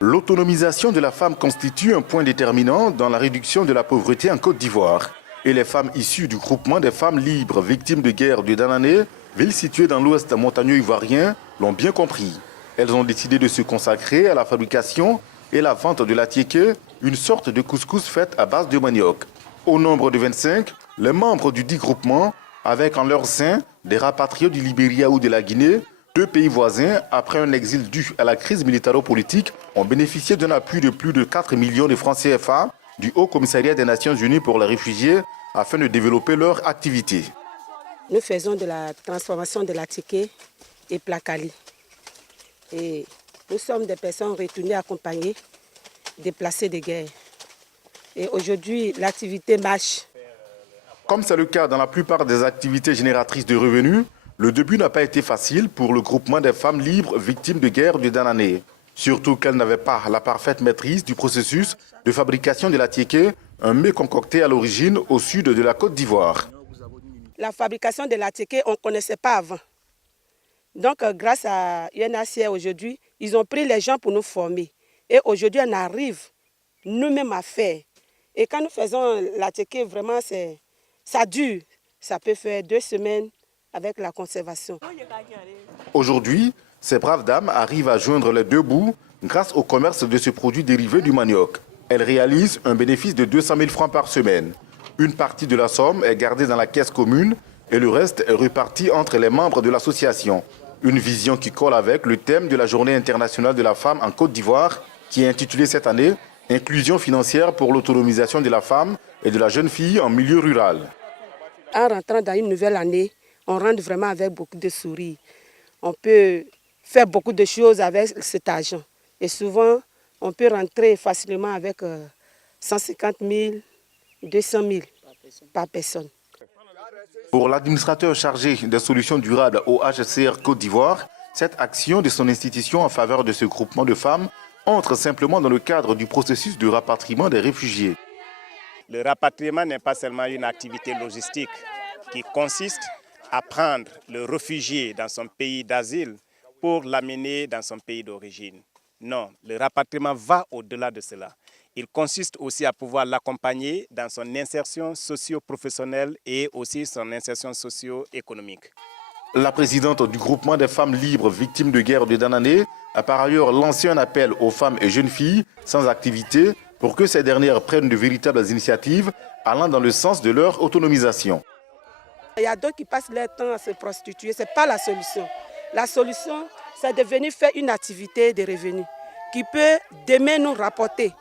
L'autonomisation de la femme constitue un point déterminant dans la réduction de la pauvreté en Côte d'Ivoire. Et les femmes issues du groupement des femmes libres victimes de guerre de Danané, ville située dans l'ouest montagneux ivoirien, l'ont bien compris. Elles ont décidé de se consacrer à la fabrication et la vente de la tiéké, une sorte de couscous faite à base de manioc. Au nombre de 25, les membres du dit groupement, avec en leur sein des rapatriés du Libéria ou de la Guinée, deux pays voisins, après un exil dû à la crise militaro-politique, ont bénéficié d'un appui de plus de 4 millions de francs CFA du Haut Commissariat des Nations Unies pour les réfugiés afin de développer leur activité. Nous faisons de la transformation de la tiéké et placali. Et nous sommes des personnes retournées accompagnées, déplacées de guerre. Et aujourd'hui, l'activité marche. Comme c'est le cas dans la plupart des activités génératrices de revenus, le début n'a pas été facile pour le groupement des femmes libres victimes de guerre de Danané. Surtout qu'elles n'avaient pas la parfaite maîtrise du processus de fabrication de la tiéké, un mets concocté à l'origine au sud de la Côte d'Ivoire. La fabrication de la tiéké, on ne connaissait pas avant. Donc, grâce à UNHCR aujourd'hui, ils ont pris les gens pour nous former. Et aujourd'hui, on arrive nous-mêmes à faire. Et quand nous faisons la tiéké, vraiment, ça dure. Ça peut faire 2 semaines avec la conservation. Aujourd'hui, ces braves dames arrivent à joindre les deux bouts grâce au commerce de ce produit dérivé du manioc. Elles réalisent un bénéfice de 200 000 francs par semaine. Une partie de la somme est gardée dans la caisse commune et le reste est reparti entre les membres de l'association. Une vision qui colle avec le thème de la Journée internationale de la femme en Côte d'Ivoire qui est intitulée cette année « Inclusion financière pour l'autonomisation de la femme et de la jeune fille en milieu rural ». En rentrant dans une nouvelle année, on rentre vraiment avec beaucoup de sourires. On peut faire beaucoup de choses avec cet argent. Et souvent, on peut rentrer facilement avec 150 000, 200 000 par personne. Pour l'administrateur chargé des solutions durables au HCR Côte d'Ivoire, cette action de son institution en faveur de ce groupement de femmes entre simplement dans le cadre du processus de rapatriement des réfugiés. Le rapatriement n'est pas seulement une activité logistique qui consiste à prendre le réfugié dans son pays d'asile pour l'amener dans son pays d'origine. Non, le rapatriement va au-delà de cela. Il consiste aussi à pouvoir l'accompagner dans son insertion socio-professionnelle et aussi son insertion socio-économique. La présidente du groupement des femmes libres victimes de guerre de Danané a par ailleurs lancé un appel aux femmes et jeunes filles sans activité pour que ces dernières prennent de véritables initiatives allant dans le sens de leur autonomisation. Il y a d'autres qui passent leur temps à se prostituer, ce n'est pas la solution. La solution, c'est de venir faire une activité de revenus qui peut demain nous rapporter.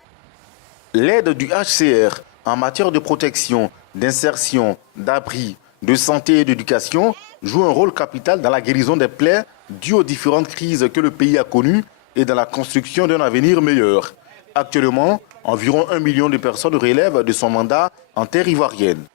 L'aide du HCR en matière de protection, d'insertion, d'abri, de santé et d'éducation joue un rôle capital dans la guérison des plaies dues aux différentes crises que le pays a connues et dans la construction d'un avenir meilleur. Actuellement, environ 1 million de personnes relèvent de son mandat en terre ivoirienne.